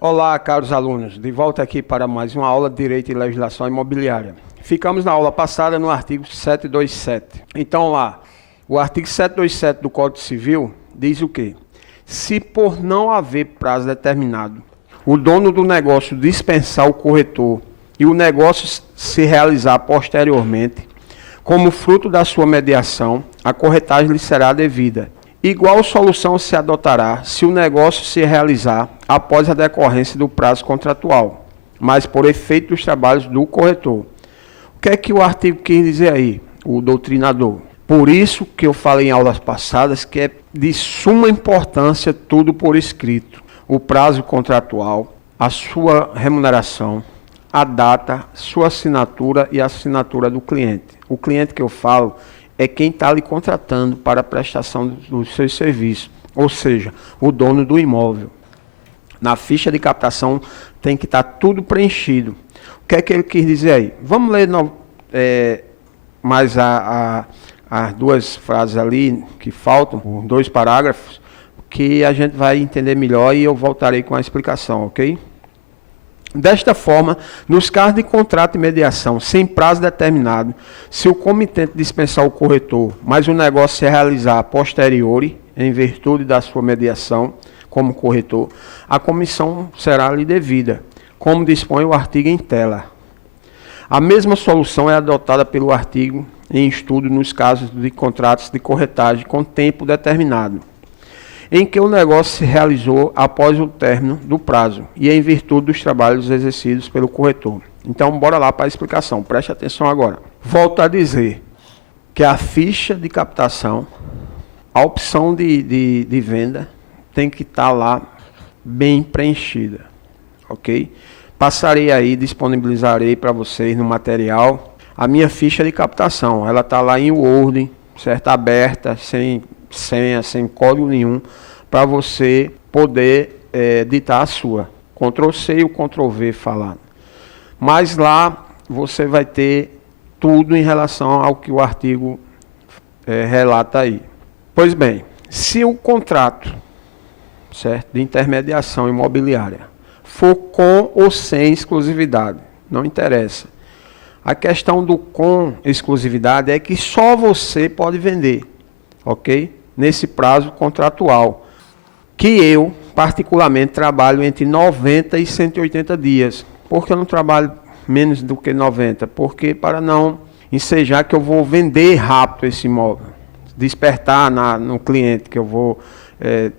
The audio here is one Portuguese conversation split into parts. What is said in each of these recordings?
Olá, caros alunos, de volta aqui para mais uma aula de Direito e Legislação Imobiliária. Ficamos na aula passada no artigo 727. Então lá, o artigo 727 do Código Civil diz o quê? Se por não haver prazo determinado, o dono do negócio dispensar o corretor e o negócio se realizar posteriormente, como fruto da sua mediação, a corretagem lhe será devida. Igual solução se adotará se o negócio se realizar após a decorrência do prazo contratual, mas por efeito dos trabalhos do corretor. O que é que o artigo quis dizer aí, o doutrinador? Por isso que eu falei em aulas passadas que é de suma importância tudo por escrito. O prazo contratual, a sua remuneração, a data, sua assinatura e a assinatura do cliente. O cliente que eu falo é quem está lhe contratando para a prestação dos seus serviços, ou seja, o dono do imóvel. Na ficha de captação tem que estar tudo preenchido. O que é que ele quis dizer aí? Vamos ler mais as duas frases ali que faltam, os dois parágrafos, que a gente vai entender melhor e eu voltarei com a explicação, ok? Desta forma, nos casos de contrato de mediação sem prazo determinado, se o comitente dispensar o corretor, mas o negócio se realizar a posteriori, em virtude da sua mediação como corretor, a comissão será lhe devida, como dispõe o artigo em tela. A mesma solução é adotada pelo artigo em estudo nos casos de contratos de corretagem com tempo determinado, em que o negócio se realizou após o término do prazo e em virtude dos trabalhos exercidos pelo corretor. Então, bora lá para a explicação. Preste atenção agora. Volto a dizer que a ficha de captação, a opção de venda, tem que estar lá bem preenchida, ok? Passarei aí, disponibilizarei para vocês no material a minha ficha de captação. Ela está lá em Word, certo? Aberta, sem senha, sem código nenhum, para você poder editar a sua. Ctrl+C e o Ctrl+V falando. Mas lá você vai ter tudo em relação ao que o artigo relata aí. Pois bem, se o contrato, certo, de intermediação imobiliária for com ou sem exclusividade, não interessa. A questão do com exclusividade é que só você pode vender, ok? Nesse prazo contratual, que eu, particularmente, trabalho entre 90 e 180 dias. Por que eu não trabalho menos do que 90? Porque para não ensejar que eu vou vender rápido esse imóvel, despertar no cliente que eu vou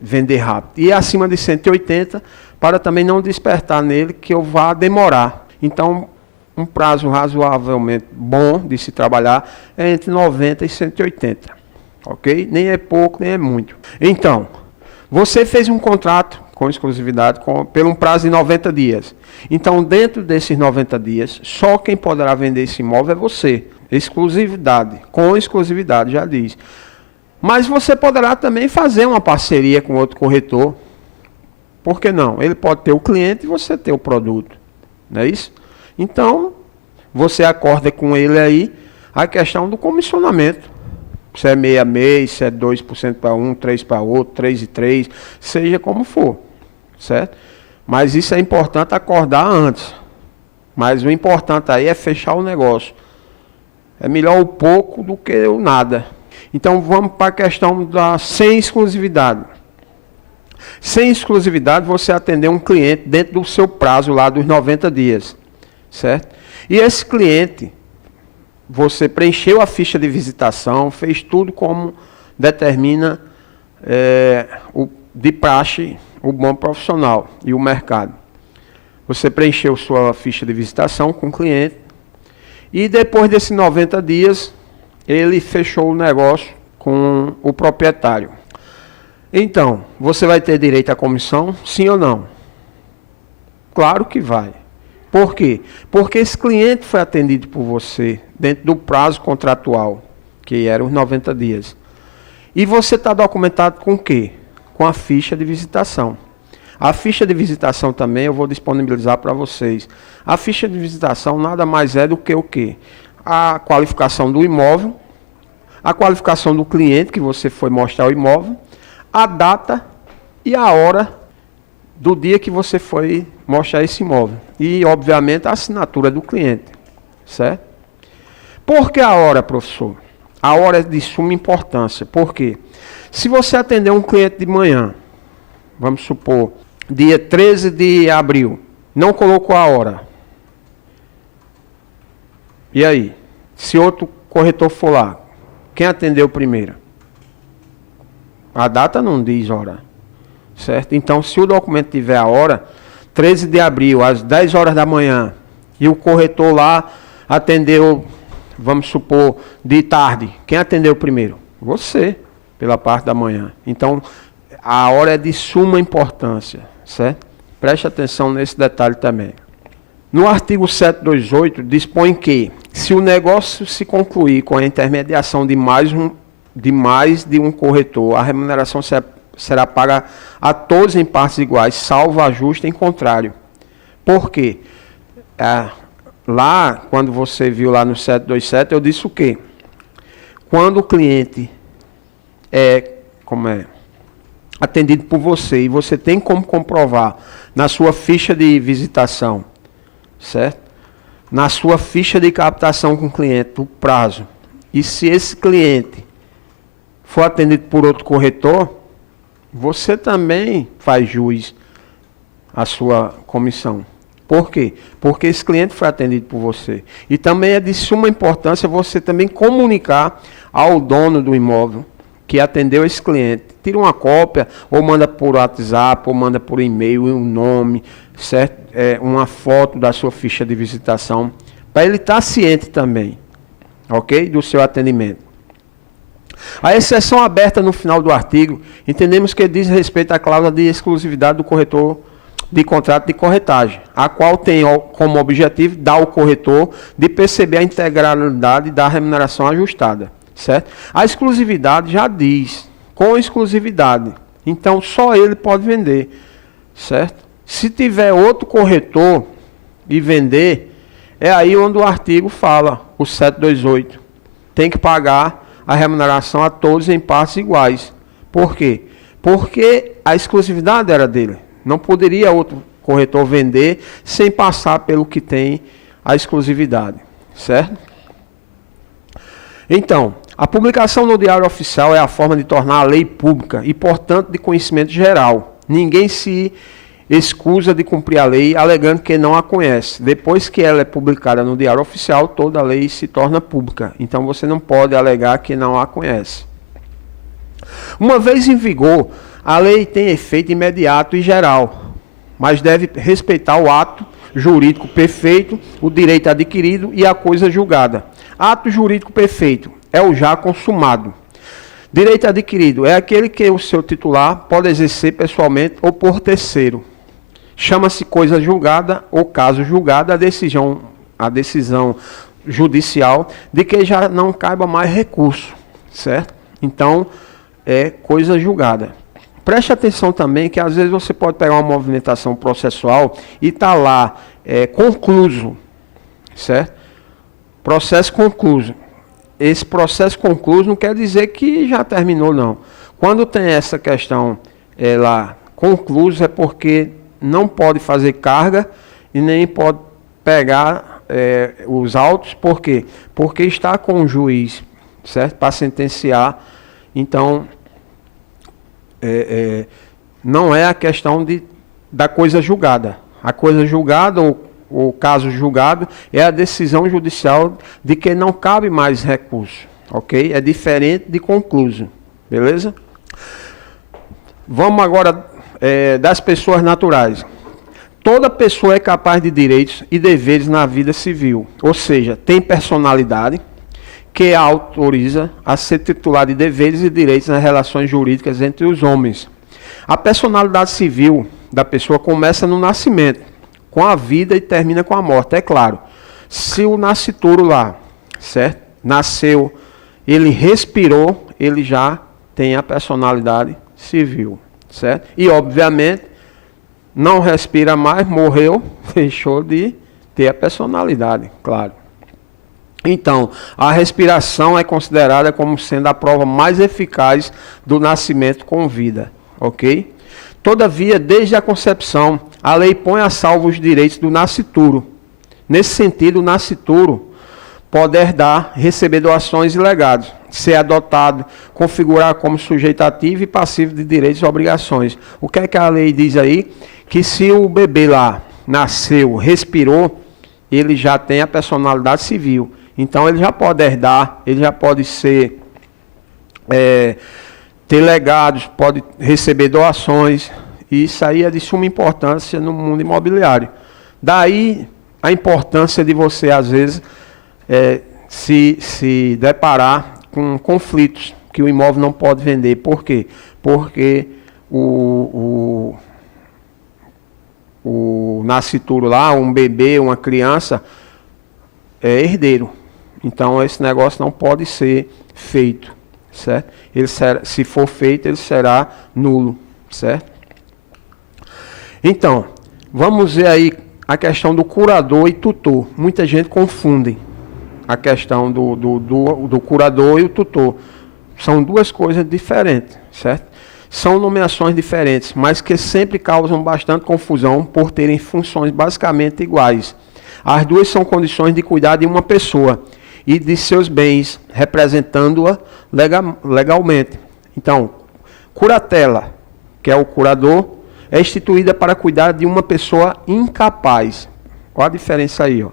vender rápido. E acima de 180, para também não despertar nele que eu vá demorar. Então, um prazo razoavelmente bom de se trabalhar é entre 90 e 180. Ok? Nem é pouco, nem é muito. Então, você fez um contrato com exclusividade pelo um prazo de 90 dias. Então, dentro desses 90 dias, só quem poderá vender esse imóvel é você. Exclusividade, com exclusividade, já diz. Mas você poderá também fazer uma parceria com outro corretor. Por que não? Ele pode ter o cliente e você ter o produto. Não é isso? Então, você acorda com ele aí a questão do comissionamento. Se é meio a meio, se é 2% para um, 3% para outro, 3 e 3, seja como for, certo? Mas isso é importante acordar antes. Mas o importante aí é fechar o negócio. É melhor o pouco do que o nada. Então vamos para a questão da sem exclusividade. Sem exclusividade, você atender um cliente dentro do seu prazo lá dos 90 dias, certo? E esse cliente, você preencheu a ficha de visitação, fez tudo como determina de praxe o bom profissional e o mercado. Você preencheu sua ficha de visitação com o cliente e depois desses 90 dias, ele fechou o negócio com o proprietário. Então, você vai ter direito à comissão, sim ou não? Claro que vai. Por quê? Porque esse cliente foi atendido por você dentro do prazo contratual, que eram os 90 dias. E você está documentado com o quê? Com a ficha de visitação. A ficha de visitação também eu vou disponibilizar para vocês. A ficha de visitação nada mais é do que o quê? A qualificação do imóvel, a qualificação do cliente que você foi mostrar o imóvel, a data e a hora do dia que você foi mostrar esse imóvel. E, obviamente, a assinatura do cliente. Certo? Por que a hora, professor? A hora é de suma importância. Por quê? Se você atender um cliente de manhã, vamos supor, dia 13 de abril, não colocou a hora. E aí? Se outro corretor for lá, quem atendeu primeiro? A data não diz hora. Certo? Então, se o documento tiver a hora, 13 de abril, às 10 horas da manhã, e o corretor lá atendeu, vamos supor, de tarde, quem atendeu primeiro? Você, pela parte da manhã. Então, a hora é de suma importância, certo? Preste atenção nesse detalhe também. No artigo 728, dispõe que, se o negócio se concluir com a intermediação de mais de um corretor, a remuneração será paga a todos em partes iguais, salvo ajuste em contrário. Por quê? Lá, quando você viu lá no 727, eu disse o quê? Quando o cliente é atendido por você, e você tem como comprovar na sua ficha de visitação, certo? Na sua ficha de captação com o cliente, o prazo. E se esse cliente for atendido por outro corretor, você também faz jus à sua comissão. Por quê? Porque esse cliente foi atendido por você. E também é de suma importância você também comunicar ao dono do imóvel que atendeu esse cliente. Tira uma cópia, ou manda por WhatsApp, ou manda por e-mail, um nome, certo? Uma foto da sua ficha de visitação, para ele estar ciente também, ok? Do seu atendimento. A exceção aberta no final do artigo, entendemos que diz respeito à cláusula de exclusividade do corretor de contrato de corretagem, a qual tem como objetivo dar ao corretor de perceber a integralidade da remuneração ajustada, certo? A exclusividade já diz, com exclusividade, então só ele pode vender, certo? Se tiver outro corretor e vender, é aí onde o artigo fala, o 728, tem que pagar a remuneração a todos em partes iguais. Por quê? Porque a exclusividade era dele. Não poderia outro corretor vender sem passar pelo que tem a exclusividade, certo? Então, a publicação no Diário Oficial é a forma de tornar a lei pública e, portanto, de conhecimento geral. Ninguém se excusa de cumprir a lei alegando que não a conhece. Depois que ela é publicada no Diário Oficial, toda a lei se torna pública. Então, você não pode alegar que não a conhece. Uma vez em vigor, a lei tem efeito imediato e geral, mas deve respeitar o ato jurídico perfeito, o direito adquirido e a coisa julgada. Ato jurídico perfeito é o já consumado. Direito adquirido é aquele que o seu titular pode exercer pessoalmente ou por terceiro. Chama-se coisa julgada ou caso julgado a decisão judicial de que já não caiba mais recurso, certo? Então, é coisa julgada. Preste atenção também que às vezes você pode pegar uma movimentação processual e está lá concluso, certo? Processo concluso. Esse processo concluso não quer dizer que já terminou, não. Quando tem essa questão lá concluso é porque não pode fazer carga e nem pode pegar os autos. Por quê? Porque está com o juiz, certo? Para sentenciar. Então, não é a questão da coisa julgada. A coisa julgada ou o caso julgado é a decisão judicial de que não cabe mais recurso, ok? É diferente de concluso, beleza? Vamos agora das pessoas naturais. Toda pessoa é capaz de direitos e deveres na vida civil, ou seja, tem personalidade que a autoriza a ser titular de deveres e direitos nas relações jurídicas entre os homens. A personalidade civil da pessoa começa no nascimento, com a vida e termina com a morte, é claro. Se o nascituro lá, certo? Nasceu, ele respirou, ele já tem a personalidade civil, certo? E, obviamente, não respira mais, morreu, deixou de ter a personalidade, claro. Então, a respiração é considerada como sendo a prova mais eficaz do nascimento com vida, ok? Todavia, desde a concepção, a lei põe a salvo os direitos do nascituro. Nesse sentido, o nascituro pode herdar, receber doações e legados, ser adotado, configurar como sujeito ativo e passivo de direitos e obrigações. O que é que a lei diz aí? Que se o bebê lá nasceu, respirou, ele já tem a personalidade civil. Então ele já pode herdar, ele já pode ser, ter legados, pode receber doações. E isso aí é de suma importância no mundo imobiliário. Daí a importância de você, às vezes, se deparar com conflitos que o imóvel não pode vender. Por quê? Porque o nascituro lá, um bebê, uma criança, é herdeiro. Então esse negócio não pode ser feito, certo? Se for feito, ele será nulo, certo? Então, vamos ver aí a questão do curador e tutor. Muita gente confunde a questão do curador e o tutor. São duas coisas diferentes, certo? São nomeações diferentes, mas que sempre causam bastante confusão por terem funções basicamente iguais. As duas são condições de cuidar de uma pessoa e de seus bens, representando-a legalmente. Então, curatela, que é o curador, é instituída para cuidar de uma pessoa incapaz. Qual a diferença aí? Ó?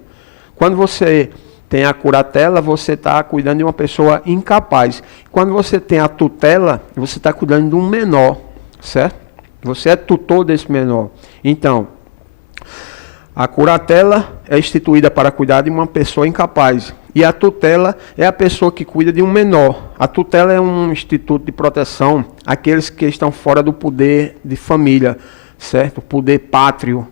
Quando você tem a curatela, você está cuidando de uma pessoa incapaz. Quando você tem a tutela, você está cuidando de um menor, certo? Você é tutor desse menor. Então, a curatela é instituída para cuidar de uma pessoa incapaz. E a tutela é a pessoa que cuida de um menor. A tutela é um instituto de proteção àqueles que estão fora do poder de família, certo? Poder pátrio,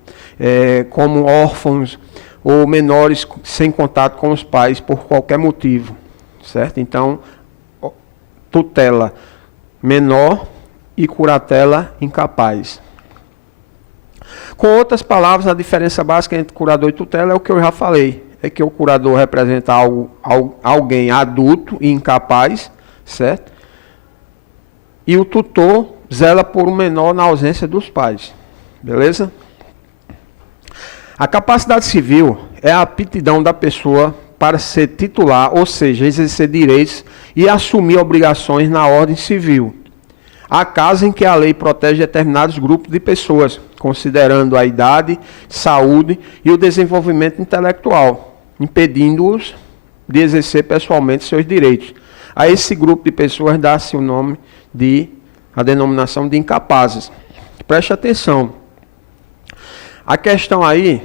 como órfãos ou menores sem contato com os pais por qualquer motivo, certo? Então, tutela menor e curatela incapaz. Com outras palavras, a diferença básica entre curador e tutela é o que eu já falei. É que o curador representa alguém adulto e incapaz, certo? E o tutor zela por um menor na ausência dos pais. Beleza? A capacidade civil é a aptidão da pessoa para ser titular, ou seja, exercer direitos e assumir obrigações na ordem civil. Há casos em que a lei protege determinados grupos de pessoas, considerando a idade, saúde e o desenvolvimento intelectual, impedindo-os de exercer pessoalmente seus direitos. A esse grupo de pessoas dá-se o nome a denominação de incapazes. Preste atenção. A questão aí,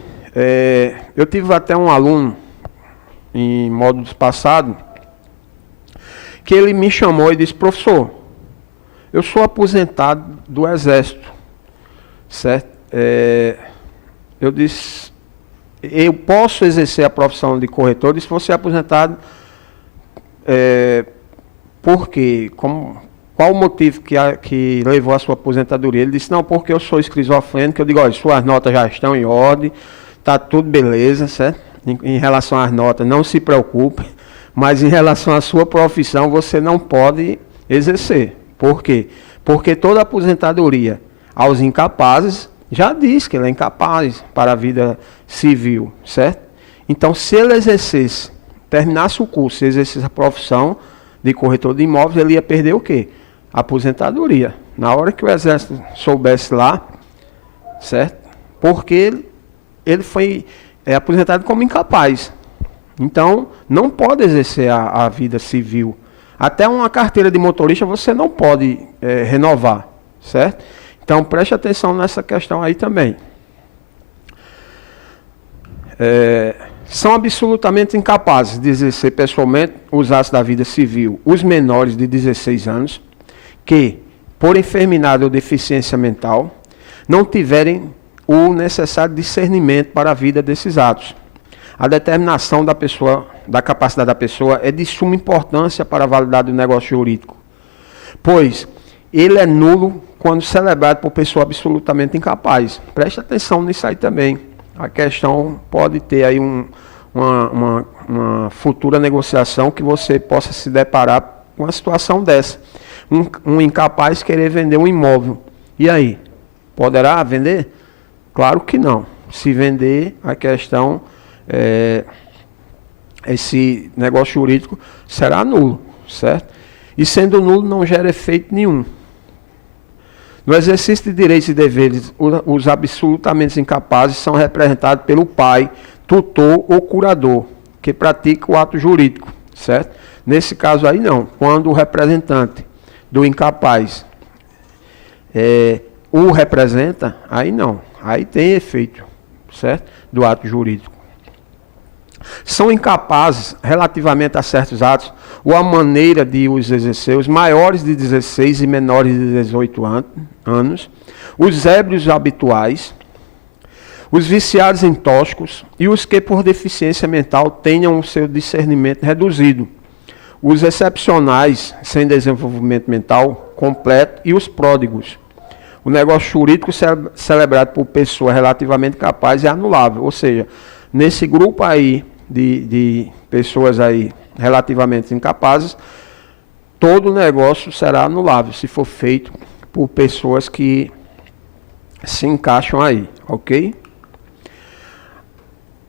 eu tive até um aluno em módulos passados, que ele me chamou e disse: professor, eu sou aposentado do Exército, certo? Eu disse: eu posso exercer a profissão de corretor? E se você é aposentado, por quê? Qual o motivo que levou à sua aposentadoria? Ele disse: não, porque eu sou esquizofrênico. Eu digo: olha, suas notas já estão em ordem, está tudo beleza, certo? Em relação às notas, não se preocupe, mas em relação à sua profissão, você não pode exercer. Por quê? Porque toda aposentadoria aos incapazes já diz que ele é incapaz para a vida civil, certo? Então, se ele exercesse, terminasse o curso e exercesse a profissão de corretor de imóveis, ele ia perder o quê? A aposentadoria. Na hora que o Exército soubesse lá, certo? Porque ele foi aposentado como incapaz. Então, não pode exercer a vida civil. Até uma carteira de motorista você não pode renovar, certo? Então, preste atenção nessa questão aí também. São absolutamente incapazes de exercer pessoalmente os atos da vida civil os menores de 16 anos que, por enfermidade ou deficiência mental, não tiverem o necessário discernimento para a vida desses atos. A determinação da capacidade da pessoa é de suma importância para a validade do negócio jurídico, pois ele é nulo quando celebrado por pessoa absolutamente incapaz. Preste atenção nisso aí também. A questão pode ter aí uma futura negociação que você possa se deparar com uma situação dessa. Um incapaz querer vender um imóvel. E aí? Poderá vender? Claro que não. Se vender, a questão, esse negócio jurídico será nulo, certo? E sendo nulo, não gera efeito nenhum. No exercício de direitos e deveres, os absolutamente incapazes são representados pelo pai, tutor ou curador, que pratica o ato jurídico, certo? Nesse caso aí não. Quando o representante do incapaz o representa, aí não. Aí tem efeito, certo? Do ato jurídico. São incapazes, relativamente a certos atos, ou a maneira de os exercer, os maiores de 16 e menores de 18 anos, os ébrios habituais, os viciados em tóxicos e os que por deficiência mental tenham o seu discernimento reduzido, os excepcionais sem desenvolvimento mental completo e os pródigos. O negócio jurídico celebrado por pessoa relativamente capaz é anulável, ou seja, nesse grupo aí de pessoas aí relativamente incapazes, todo o negócio será anulável se for feito por pessoas que se encaixam aí, ok?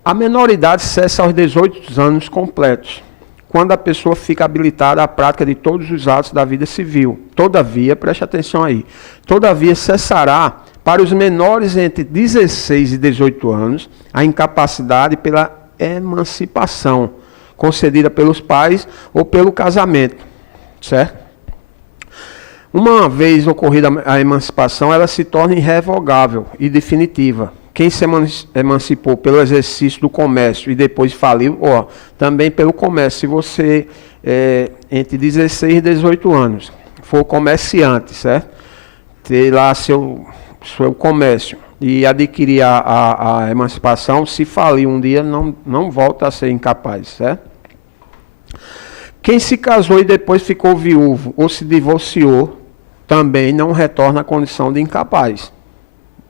A menoridade cessa aos 18 anos completos, quando a pessoa fica habilitada à prática de todos os atos da vida civil. Todavia, preste atenção aí, todavia cessará para os menores entre 16 e 18 anos a incapacidade pela emancipação, concedida pelos pais ou pelo casamento, certo? Uma vez ocorrida a emancipação, ela se torna irrevogável e definitiva. Quem se emancipou pelo exercício do comércio e depois faliu, também pelo comércio, se você entre 16 e 18 anos for comerciante, certo? Ter lá seu comércio e adquirir a emancipação, se falir um dia, não volta a ser incapaz, certo? Quem se casou e depois ficou viúvo ou se divorciou, também não retorna à condição de incapaz,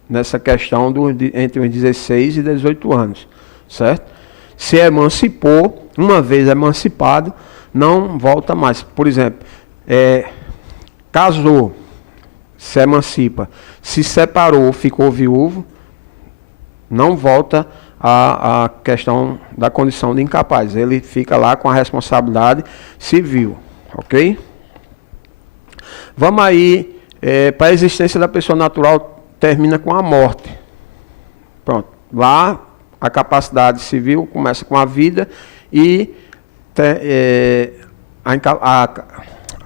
nessa questão entre os 16 e 18 anos, certo? Se emancipou, uma vez emancipado, não volta mais. Por exemplo, casou, se emancipa, se separou, ficou viúvo, não volta à questão da condição de incapaz. Ele fica lá com a responsabilidade civil, ok? Vamos aí, para a existência da pessoa natural, termina com a morte. Pronto. Lá, a capacidade civil começa com a vida e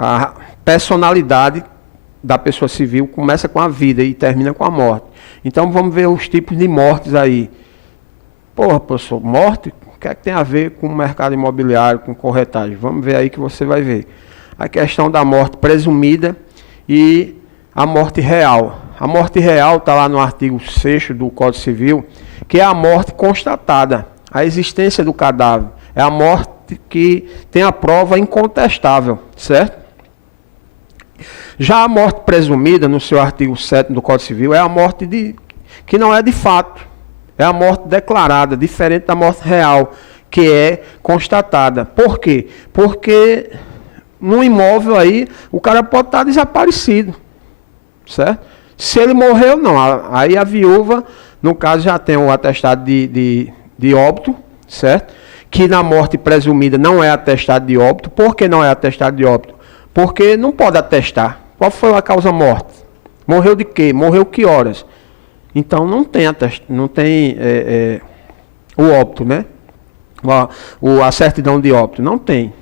a personalidade da pessoa civil começa com a vida e termina com a morte. Então, vamos ver os tipos de mortes aí. Porra, professor, morte? O que é que tem a ver com o mercado imobiliário, com corretagem? Vamos ver aí que você vai ver. A questão da morte presumida e a morte real. A morte real está lá no artigo 6º do Código Civil, que é a morte constatada, a existência do cadáver. É a morte que tem a prova incontestável, certo? Já a morte presumida, no seu artigo 7º do Código Civil, é a morte que não é de fato. É a morte declarada, diferente da morte real, que é constatada. Por quê? Porque no imóvel aí, o cara pode estar desaparecido, certo? Se ele morreu, não. Aí a viúva, no caso, já tem o atestado de óbito, certo? Que na morte presumida não é atestado de óbito. Por que não é atestado de óbito? Porque não pode atestar. Qual foi a causa morte? Morreu de quê? Morreu que horas? Então não tem o óbito, né? A certidão de óbito. Não tem,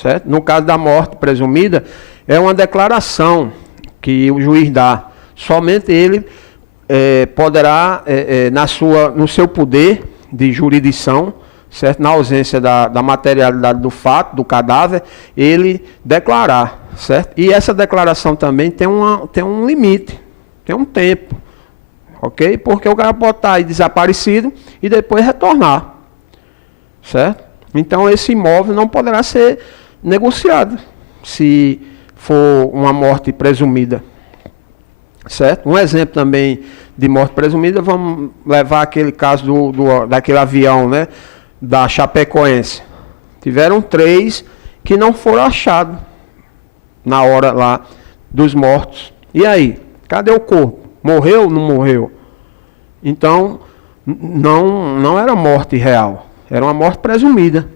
certo? No caso da morte presumida, é uma declaração que o juiz dá. Somente ele poderá, no seu poder de jurisdição, certo? Na ausência da materialidade do fato, do cadáver, ele declarar, certo? E essa declaração também tem um limite, tem um tempo, ok? Porque o cara pode estar aí desaparecido e depois retornar, certo? Então esse imóvel não poderá ser negociado, se for uma morte presumida. Certo? Um exemplo também de morte presumida, vamos levar aquele caso daquele avião, né? Da Chapecoense. Tiveram 3 que não foram achados na hora lá dos mortos. E aí? Cadê o corpo? Morreu? Não morreu. Então, não era morte real, era uma morte presumida.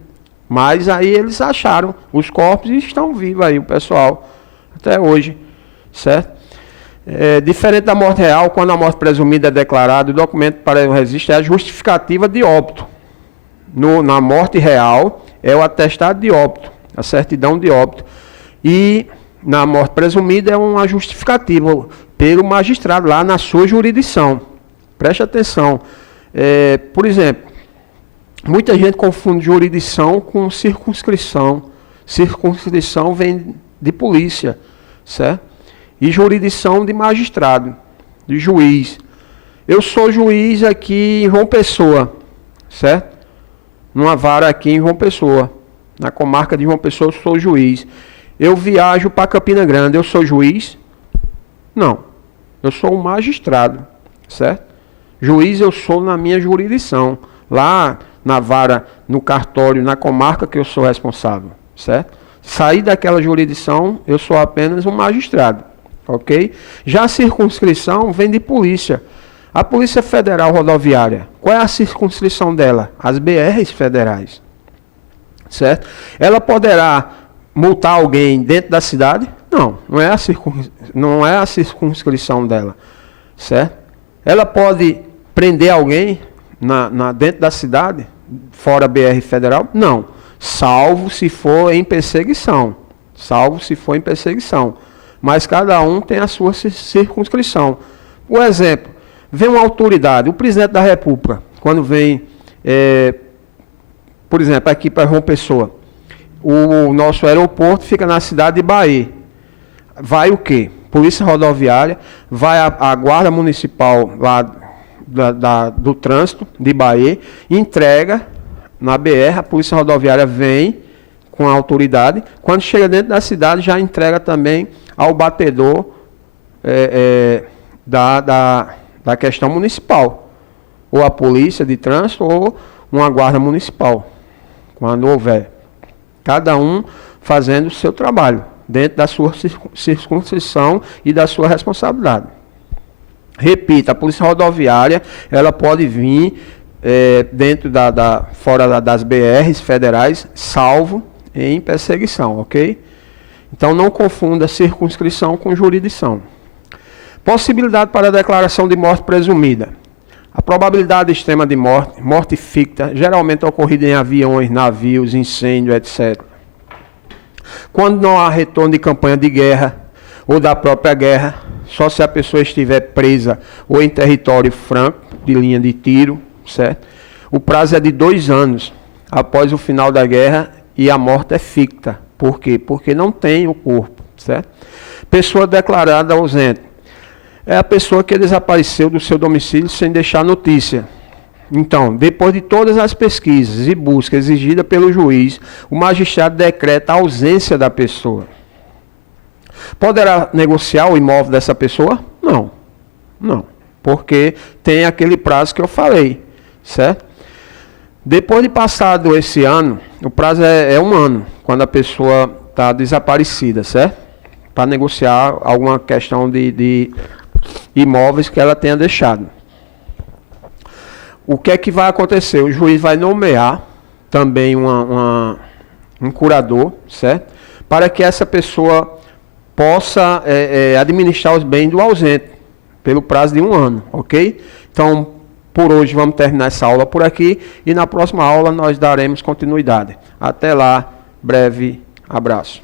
Mas aí eles acharam os corpos e estão vivos aí, o pessoal, até hoje, certo? Diferente da morte real, quando a morte presumida é declarada, o documento para o registro é a justificativa de óbito. Na morte real, é o atestado de óbito, a certidão de óbito. E na morte presumida é uma justificativa pelo magistrado lá na sua jurisdição. Preste atenção. Por exemplo, muita gente confunde jurisdição com circunscrição. Circunscrição vem de polícia, certo? E jurisdição de magistrado, de juiz. Eu sou juiz aqui em João Pessoa, certo? Numa vara aqui em João Pessoa. Na comarca de João Pessoa eu sou juiz. Eu viajo para Campina Grande, eu sou juiz? Não. Eu sou um magistrado, certo? Juiz eu sou na minha jurisdição. Lá na vara, no cartório, na comarca que eu sou responsável, certo? Sair daquela jurisdição, eu sou apenas um magistrado, ok? Já a circunscrição vem de polícia. A Polícia Federal Rodoviária, qual é a circunscrição dela? As BRs federais, certo? Ela poderá multar alguém dentro da cidade? Não, não é a circunscrição dela, certo? Ela pode prender alguém dentro da cidade, fora a BR federal? Não, salvo se for em perseguição, mas cada um tem a sua circunscrição. Por exemplo, vem uma autoridade, o presidente da República, quando vem, por exemplo, aqui para João Pessoa, o nosso aeroporto fica na cidade de Bahia. Vai o quê? Polícia Rodoviária, vai a Guarda Municipal lá do Trânsito de Bahia, entrega na BR, a Polícia Rodoviária vem com a autoridade, quando chega dentro da cidade já entrega também ao batedor da questão municipal, ou a polícia de trânsito ou uma guarda municipal, quando houver. Cada um fazendo o seu trabalho, dentro da sua circunscrição e da sua responsabilidade. Repita, a Polícia Rodoviária, ela pode vir dentro fora das BRs federais, salvo em perseguição, ok? Então não confunda circunscrição com jurisdição. Possibilidade para a declaração de morte presumida. A probabilidade extrema de morte ficta, geralmente ocorrida em aviões, navios, incêndio, etc. Quando não há retorno de campanha de guerra ou da própria guerra, só se a pessoa estiver presa ou em território franco, de linha de tiro, certo? O prazo é de 2 anos após o final da guerra e a morte é ficta. Por quê? Porque não tem o corpo, certo? Pessoa declarada ausente. É a pessoa que desapareceu do seu domicílio sem deixar notícia. Então, depois de todas as pesquisas e buscas exigidas pelo juiz, o magistrado decreta a ausência da pessoa. Poderá negociar o imóvel dessa pessoa? Não. Não. Porque tem aquele prazo que eu falei, certo? Depois de passado esse ano, o prazo é 1 ano, quando a pessoa está desaparecida, certo? Para negociar alguma questão de imóveis que ela tenha deixado. O que é que vai acontecer? O juiz vai nomear também um curador, certo? Para que essa pessoa possa administrar os bens do ausente, pelo prazo de 1 ano, ok? Então, por hoje vamos terminar essa aula por aqui e na próxima aula nós daremos continuidade. Até lá, breve abraço.